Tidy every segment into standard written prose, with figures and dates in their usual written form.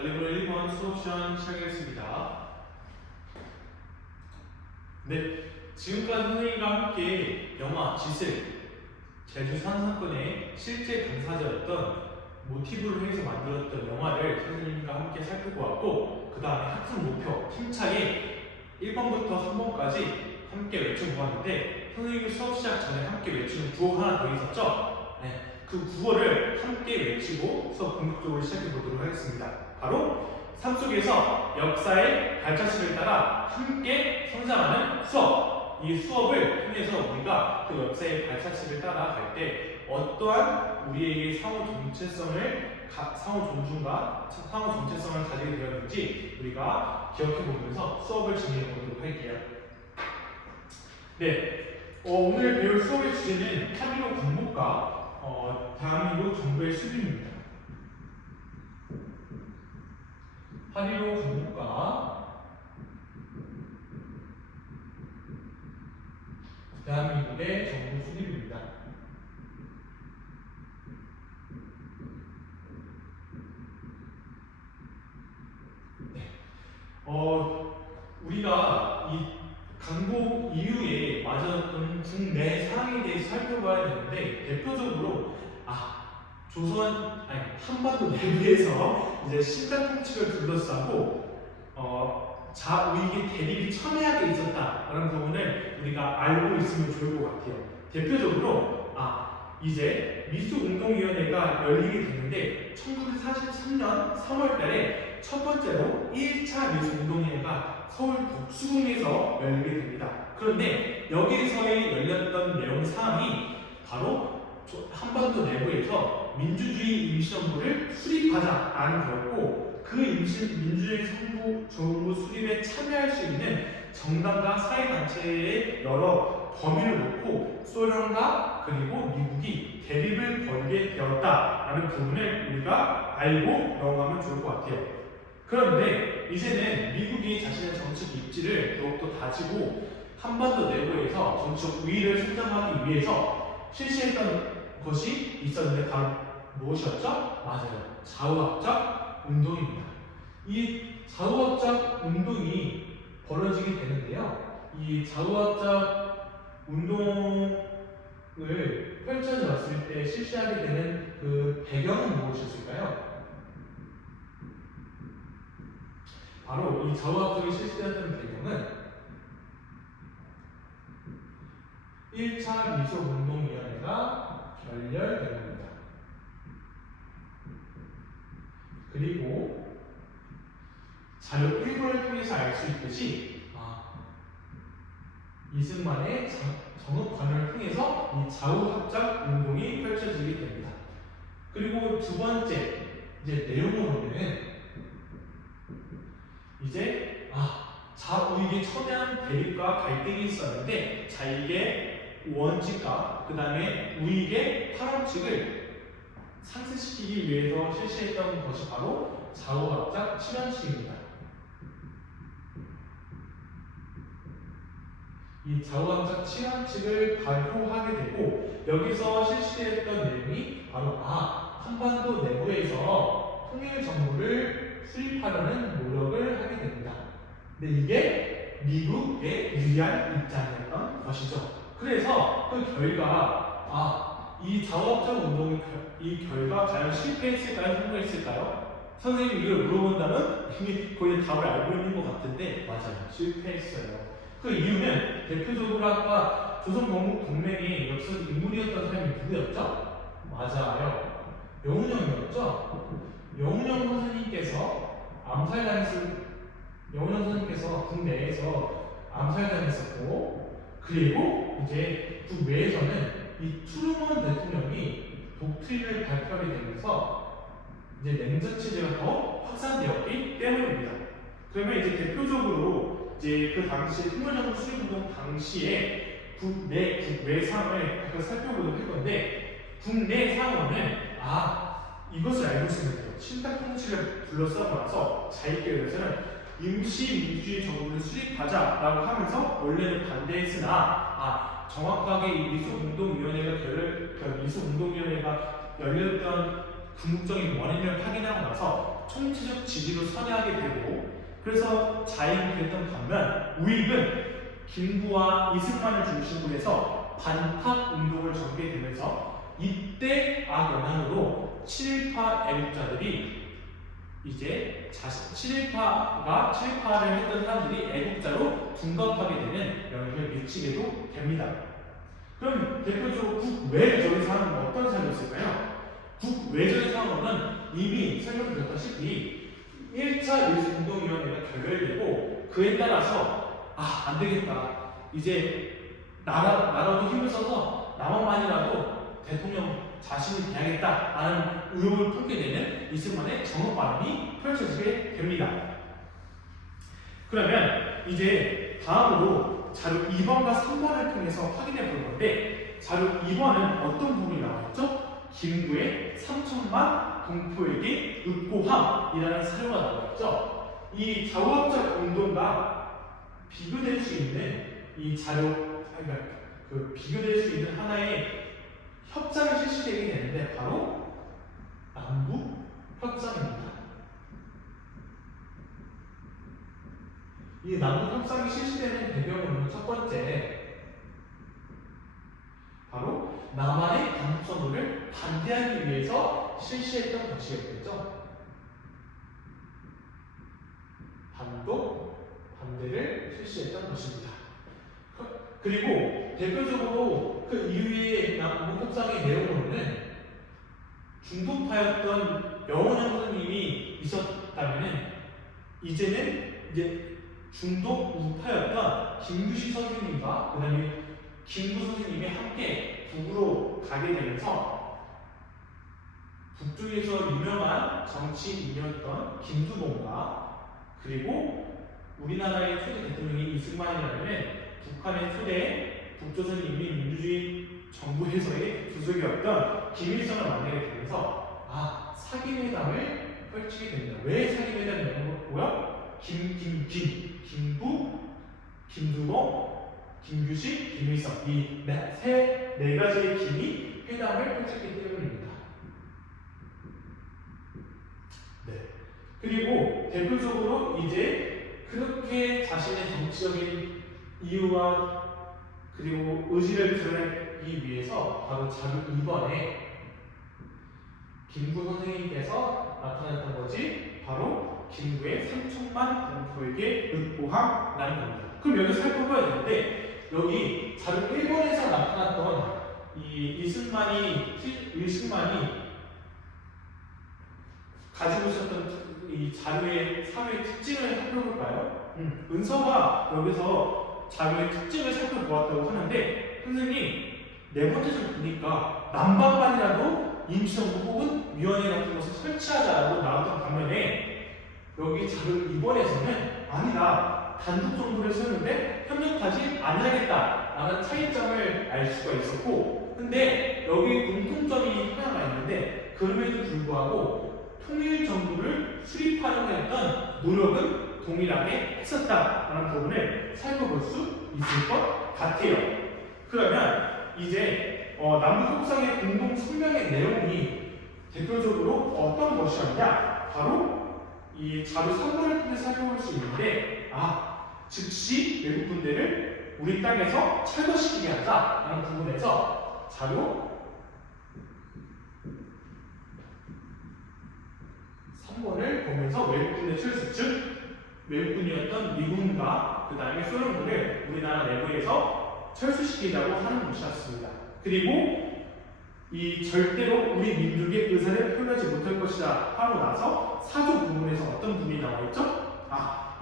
갈리브로 1번 수업 시간 시작하겠습니다. 네, 지금까지 선생님과 함께 영화 짙을 제주 산사건의 실제 당사자였던 모티브를 해서 만들었던 영화를 선생님과 함께 살펴보았고, 그 다음에 학습 목표 힘차게 1번부터 3번까지 함께 외쳐보았는데, 선생님이 수업 시작 전에 함께 외치는 구호 하나 더 있었죠? 네, 그 구호를 함께 외치고 수업 본격적으로 시작해보도록 하겠습니다. 바로 삶 속에서 역사의 발자취를 따라 함께 성장하는 수업. 이 수업을 통해서 우리가 그 역사의 발자취를 따라 갈 때 어떠한 우리에게 상호 정체성을 상호 존중과 상호 정체성을 가지게 되었는지 우리가 기억해 보면서 수업을 진행해 보도록 할게요. 네, 오늘 배울 수업의 주제는 8.15 군복과 대한민국 정부의 수비입니다. 8.15 군복과 대한민국의 정부 수립입니다. 네. 우리가 이 강복 이후에 맞았던 국내 상황에 대해서 살펴봐야 되는데, 대표적으로 한반도 내부에서 이제 신장 통치를 둘러싸고 자우익의 대립이 첨예하게 있었다라는 부분을 우리가 알고 있으면 좋을 것 같아요. 대표적으로 이제 미수운동위원회가 열리게 됐는데 1943년 3월달에 첫 번째로 1차 미수운동회가 서울 독수궁에서 열리게 됩니다. 그런데 여기에서 열렸던 내용 사항이 바로 한반도 내부에서 민주주의 임시정부를 수립하자라는 거였고, 그 민주주의 정부 수립에 참여할 수 있는 정당과 사회단체의 여러 범위를 놓고 소련과 그리고 미국이 대립을 벌이게 되었다라는 부분을 우리가 알고 넘어가면 좋을 것 같아요. 그런데 이제는 미국이 자신의 정책 입지를 더욱더 다지고 한반도 내부에서 정치적 우위를 선점하기 위해서 실시했던 것이 있었는데 바로 무엇이었죠? 맞아요. 좌우합작 운동입니다. 이 좌우합작 운동이 벌어지게 되는데요. 이 좌우합작 운동을 펼쳐졌을 때 실시하게 되는 그 배경은 무엇이었을까요? 바로 이 좌우합작이 실시되었던 배경은 1차 미소운동위원회가 결렬된 겁니다. 그리고 자료 1번을 통해서 알 수 있듯이 이승만의 정읍 관여를 통해서 이 좌우합작 운동이 펼쳐지게 됩니다. 그리고 두 번째 이제 내용으로는 이제 좌우익의 첨예한 대립과 갈등이 있었는데, 좌익의 원칙과 그 다음에 우익의 파란칙을 상쇄시키기 위해서 실시했던 것이 바로 좌우합작 7원칙입니다. 이 좌우합작 7원칙을 발표하게 되고, 여기서 실시했던 내용이 바로 한반도 내부에서 통일 정부를 수립하려는 노력을 하게 됩니다. 근데 이게 미국의 유리한 입장이었던 것이죠. 그래서 그 결과 이 좌우합작 운동의 이 결과 과연 실패했을까요? 성공했을까요? 선생님이 이걸 물어본다면 이미 거의 답을 알고 있는 것 같은데, 맞아요. 실패했어요. 그 이유는 대표적으로 아까 조선건국동맹의 역사적 인물이었던 사람이 누구였죠? 맞아요. 영운형이었죠? 영운형 선생님께서 국내에서 암살당했었고, 그리고 이제 국외에서는 이 트루먼 대통령이 독트린을 발표하게 되면서 이제 냉전 체제가 더 확산되었기 때문입니다. 그러면 이제 대표적으로 이제 그 당시 통일정부 수립운동 당시에 국외 상황을 살펴보도록 할 건데, 국내 상황은 이것을 알고 있으면 돼요. 친탁 통치를 둘러싸고 나서 자익계열에서는 임시 민주주의 정부를 수립하자라고 하면서 원래는 반대했으나 정확하게 이 미소운동위원회가 열렸던 궁극적인 원인을 확인하고 나서 총체적 지지로 선회하게 되고, 그래서 자익이 됐던 반면 우익은 김구와 이승만을 중심으로 해서 반탁 운동을 전개 되면서 이때 악영향으로 친일파 애국자들이 이제 친일파를 했던 사람들이 애국자로 둔갑하게 되는 영향을 미치게도 됩니다. 그럼 대표적으로 국외적인 상황은 어떤 상황이었을까요? 국외적인 상황은 이미 설명드렸다시피 1차 일본운동위원회가 결렬되고 그에 따라서 안 되겠다. 이제 나라도 힘을 써서 나만만이라도 대통령 자신이 돼야겠다라는 의욕을 품게 되는 이승만의 정업 발언이 펼쳐지게 됩니다. 그러면 이제 다음으로 자료 2번과 3번을 통해서 확인해 볼 건데, 자료 2번은 어떤 부분이 나와있죠? 김구의 3천만 동포에게 읍고함이라는 사료가 나와있죠. 이 좌우합작 운동과 비교될 수 있는 이 자료, 비교될 수 있는 하나의 협상이 실시되게 되는데 바로 남북 협상입니다. 이 남북 협상이 실시되는 배경은 첫 번째, 바로 남한의 단독선거를 반대하기 위해서 실시했던 것이었겠죠. 단독 반대를 실시했던 것입니다. 그리고 대표적으로 그 이후에 남북 협상의 내용으로는 중도파였던 명원영 선생님이 있었다면은 이제 중도 우파였던 김규식 선생님과 그 다음에 김구 선생님이 함께 북으로 가게 되면서 북쪽에서 유명한 정치인이었던 김두봉과 그리고 우리나라의 초대 대통령이 이승만이라면 북한의 초대 북조선인민민주주의 정부에서의 주석이었던 김일성을 만나게 되면서 사기회담을 펼치게 됩니다. 왜 사기회담이냐고요? 김구, 김두봉, 김규식, 김일성 이 네 가지의 김이 회담을 펼쳤기 때문입니다. 네. 그리고 대표적으로 이제 그렇게 자신의 정치적인 이유와 그리고 의지를 드러내기 위해서 바로 자료 2번에 김구 선생님께서 나타났던 것이 바로 김구의 3천만 동포에게 읍고함이라는 겁니다. 그럼 여기 살펴봐야 되는데, 여기 자료 1번에서 나타났던 이 이승만이 가지고 있었던 이 자료의 사회의 특징을 살펴볼까요? 은서가 여기서 자료의 특징을 살펴보았다고 하는데, 선생님 네 번째 줄 보니까 남반만이라도 임시정부 혹은 위원회 같은 것을 설치하자라고 나왔던 반면에 여기 자료 2번에서는 아니다, 단독 정부를 세우는데 협력하지 않아야겠다라는 차이점을 알 수가 있었고, 근데 여기 공통점이 하나가 있는데 그럼에도 불구하고 통일 정부를 수립하려고 했던 노력은 동일하게 했었다라는 부분을 살펴볼 수 있을 것 같아요. 그러면 이제 남북협상의 공동 성명의 내용이 대표적으로 어떤 것이었냐? 바로 이 자료 3번을 통해 살펴볼 수 있는데, 즉시 외국 군대를 우리 땅에서 철거시키게 하자라는 부분에서 자료 3번을 보면서 외국 군대 철수, 즉 외국군이었던 미군과 그 다음에 소련군을 우리나라 내부에서 철수시키자고 하는 것이었습니다. 그리고 이 절대로 우리 민족의 의사를 표현하지 못할 것이다 하고 나서 사조 부분에서 어떤 부분이 나와있죠?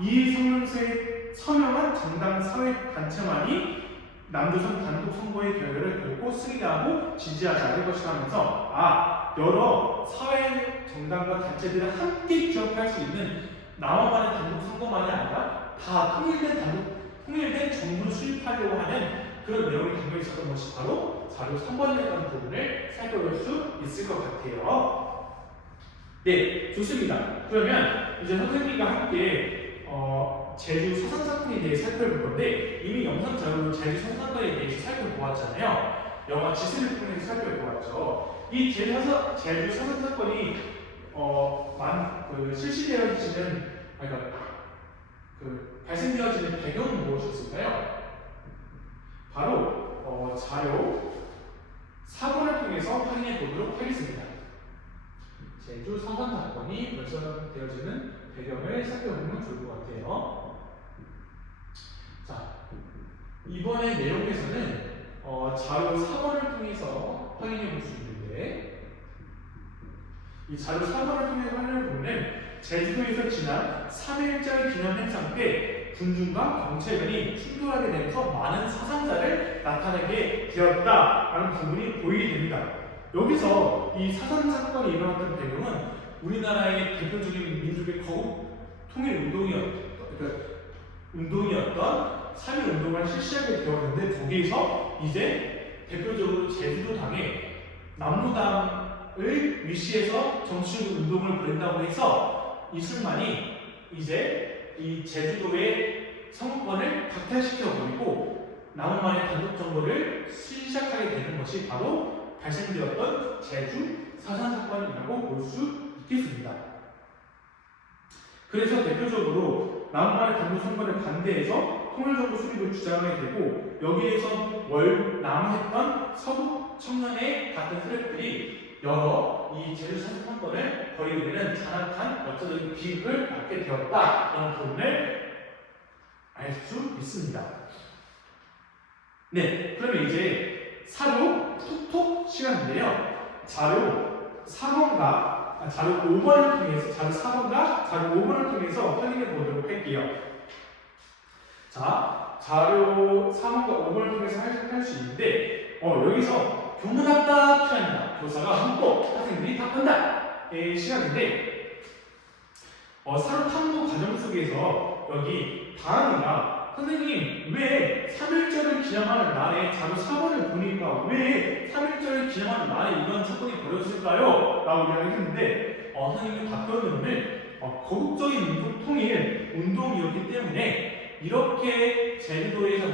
이 성명서에 서명한 정당 사회단체만이 남조선 단독 선거의 결과를 결코 승인하고 지지하지 않을 것이라 하면서 여러 사회 정당과 단체들을 함께 기업할 수 있는 남한만의 단독 선거만이 아니라 다 통일된 정부를 수립하려고 하는 그런 내용이 담겨 있었던 것이 바로 자료 3번이라는 부분을 살펴볼 수 있을 것 같아요. 네, 좋습니다. 그러면 이제 선생님과 함께 제주 서산 사건에 대해 살펴볼 건데, 이미 영상 자료로 제주 서산 사건에 대해서 살펴보았잖아요. 영화 지스를 통해서 살펴보았죠. 이 제주 서산 사건이 실시되어지는 그러니까 발생되어지는 배경은 무엇이었을까요? 바로 자료 4번을 통해서 확인해 보도록 하겠습니다. 제주 사상 사건이 발생되어지는 배경을 살펴보면 좋을 것 같아요. 자, 이번의 내용에서는 자료 4번을 통해서 확인해 볼 수 있는데, 이 자료 4번을 통해서 확인해 보면 제주도에서 지난 3.1절 기념 행사 때 군중과 경찰관이 충돌하게 되면서 많은 사상자를 나타내게 되었다라는 부분이 보이게 됩니다. 여기서 이 사상 사건이 일어났던 배경은 우리나라의 대표적인 민족의 거국 통일 운동이었던 3.1 운동을 실시하게 되었는데, 거기에서 이제 대표적으로 제주도당에 남로당을 위시해서 정치적 운동을 벌인다고 해서 이승만이 이제 이 제주도의 성권을 박탈시켜버리고 남한만의 단독 정부를 시작하게 되는 것이 바로 발생되었던 제주 사상 사건이라고 볼 수 있겠습니다. 그래서 대표적으로 남한만의 단독 선거를 반대해서 통일정부 수립을 주장하게 되고, 여기에서 월남했던 서북 청년의 같은 세력들이 여러 이 제주 사상 사건을 벌이게 되는 잔악한 역사적인 비극을 맞게 되었다라는 부분을 알 수 있습니다. 네, 그러면 이제 사료 톡톡 시간인데요. 자료 4번과 자료 5번을 통해서 자료 5번을 통해서 확인해 보도록 할게요. 자, 자료 4번과 5번을 통해서 할 수 있는데, 여기서 교문학다 시간입니다. 교사가 묻고 학생들이 답한다의 시간인데, 사료 탐구 과정 속에서 여기 다은이가 선생님 왜 3.1절을 기념하는 날에 자료 4번을 보니까 왜 3.1절을 기념하는 날에 이런 사건이 벌어졌을까요? 라고 이야기를 했는데, 선생님의 답변은 거국적인 민족 통일 운동이었기 때문에 이렇게 제주도에서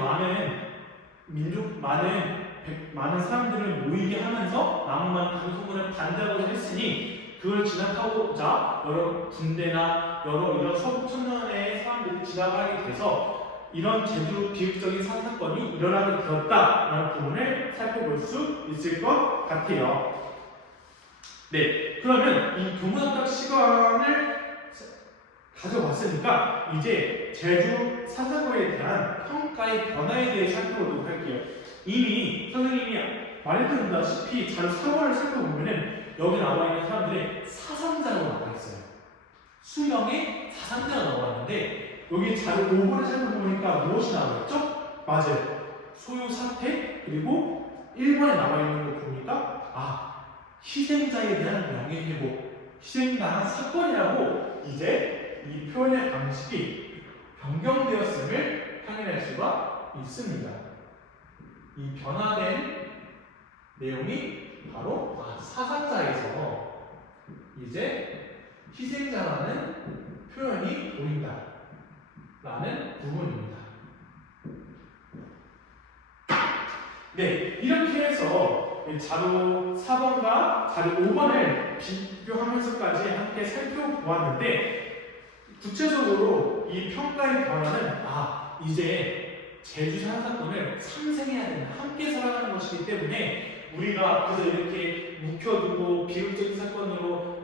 많은 사람들을 모이게 하면서 남한만 단소문을 반대하고자 했으니, 그걸 진압하고자 여러 군대나 여러 이런 서북 청년의 사람들이 진압하게 돼서 이런 제주 비극적인 사건이 일어나게 되었다라는 부분을 살펴볼 수 있을 것 같아요. 네, 그러면 이 교문학당 시간을 가져봤으니까 이제 제주 사사고에 대한 평가의 변화에 대해 살펴보도록 할게요. 이미 선생님이 말해드렸다시피 자료 4번을 살펴보면은 여기 나와 있는 사람들의 사상자로 나와 있어요. 수령의 사상자가 나와 있는데, 여기 자료 5번을 살펴보니까 무엇이 나와 있죠? 맞아요. 소요 사태, 그리고 1번에 나와 있는 거 보니까 희생자에 대한 명예회복, 희생당한 사건이라고 이제 이 표현의 방식이 변경되었음을 확인할 수가 있습니다. 이 변화된 내용이 바로 사상자에서 이제 희생자라는 표현이 보인다라는 부분입니다. 네, 이렇게 해서 자료 4번과 자료 5번을 비교하면서까지 함께 살펴보았는데, 구체적으로 이 평가의 변화는 이제 제주 사건을 상생해야 된다, 함께 살아가는 것이기 때문에 우리가 그래서 이렇게 묵혀두고 비극적인 사건으로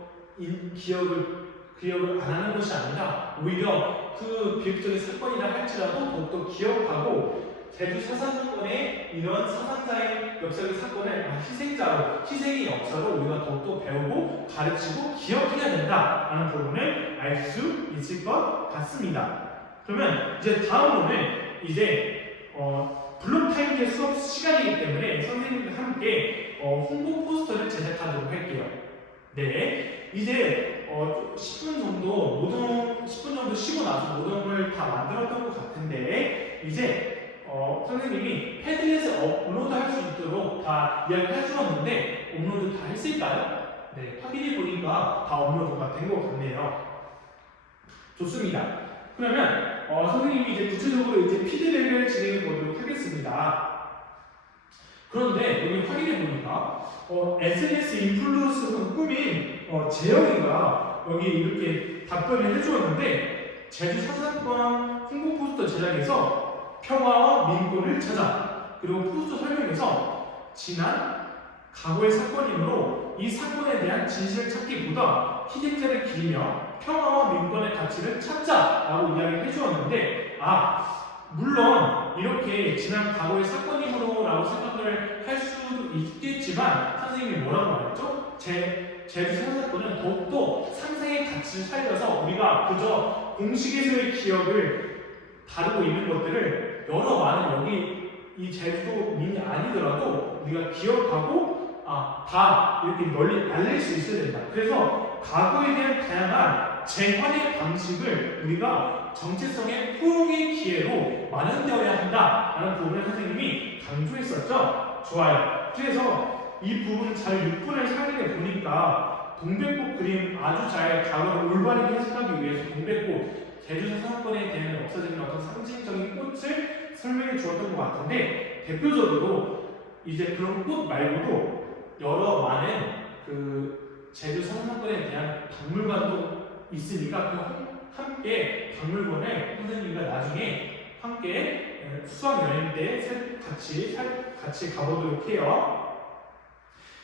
기억을 안 하는 것이 아니라, 오히려 그 비극적인 사건이라 할지라도 더욱더 기억하고 제주 사상사건의 이런 사상자의 역사적 사건을 희생의 역사로 우리가 더욱더 배우고 가르치고 기억해야 된다라는 부분을 알 수 있을 것 같습니다. 그러면 이제 다음으로는 이제 블록타임제 수업 시간이기 때문에 선생님과 함께 홍보 포스터를 제작하도록 할게요. 네, 이제 10분 정도 쉬고 나서 모둠을 다 만들었던 것 같은데, 이제 선생님이 패드에서 업로드할 수 있도록 다 이야기를 해주었는데 업로드 다 했을까요? 네, 확인해 보니까 다 업로드가 된 것 같네요. 좋습니다. 그러면 선생님이 이제 구체적으로 이제 피드백을 진행해 보도록 하겠습니다. 그런데 여기 확인해 보니까 SNS 인플루언서 꿈인 재영이가 여기 이렇게 답변을 해주었는데 제주 사사건 홍보 포스터 제작에서 평화와 민권을 찾아 그리고 포스터 설명에서 지난 과거의 사건이므로 이 사건에 대한 진실을 찾기보다 희생자를 기리며 평화와 민권의 가치를 찾자라고 이야기를 해주었는데 물론 이렇게 지난 과거의 사건이므로라고 생각을 할 수도 있겠지만 선생님이 뭐라고 말했죠? 제주 사사건은 더욱더 상생의 가치를 살려서 우리가 그저 공식에서의 기억을 다루고 있는 것들을 여러 많은 여기 이 제주도민이 아니더라도 우리가 기억하고 다 이렇게 널리 알릴 수 있어야 된다. 그래서 과거에 대한 다양한 재환의 방식을 우리가 정체성의 포용의 기회로 마련되어야 한다라는 부분을 선생님이 강조했었죠. 좋아요. 그래서 이 부분 잘 6분을 살리게 보니까 동백꽃 그림 아주 잘 과거를 올바르게 해석하기 위해서 동백꽃 제주사 사건에 대한 없어지는 어떤 상징적인 꽃을 설명해 주었던 것 같은데 대표적으로 이제 그런 꽃 말고도 여러 많은 그 제주 사건에 대한 박물관도 있으니까 그 함께 박물관을 선생님과 나중에 함께 수학 여행 때 같이 가보도록 해요.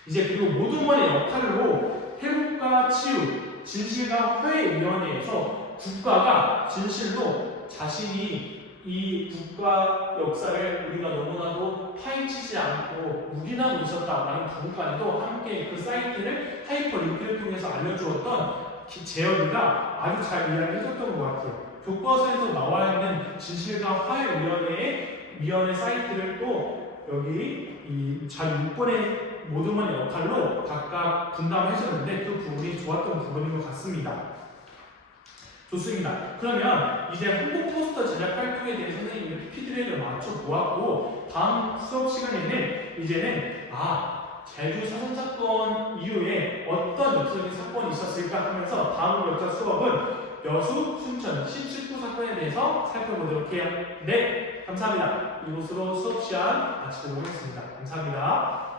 이제 그리고 모두만의 역할로 회복과 치유, 진실과 화해위원회에서 국가가 진실로 자신이 이 국가 역사를 우리가 너무나도 파헤치지 않고 묵인하고 있었다라는 부분까지도 함께 그 사이트를 하이퍼링크를 통해서 알려주었던 재혁이가 아주 잘 이야기해줬던 것 같아요. 교과서에서 나와 있는 진실과 화해위원회 사이트를 또 여기 이 잘 6번의 모두만의 역할로 각각 분담해줬는데 그 부분이 좋았던 부분인 것 같습니다. 좋습니다. 그러면 이제 홍보 포스터 제작 활동에 대해 선생님이 피드백을 맞춰 보았고 다음 수업 시간에는 이제는 제주 사선 사건 이후에 어떤 역사적인 사건이 있었을까 하면서 다음 역사 수업은 여수, 순천, 17구 사건에 대해서 살펴보도록 해요. 네, 감사합니다. 이것으로 수업 시간 마치도록 하겠습니다. 감사합니다.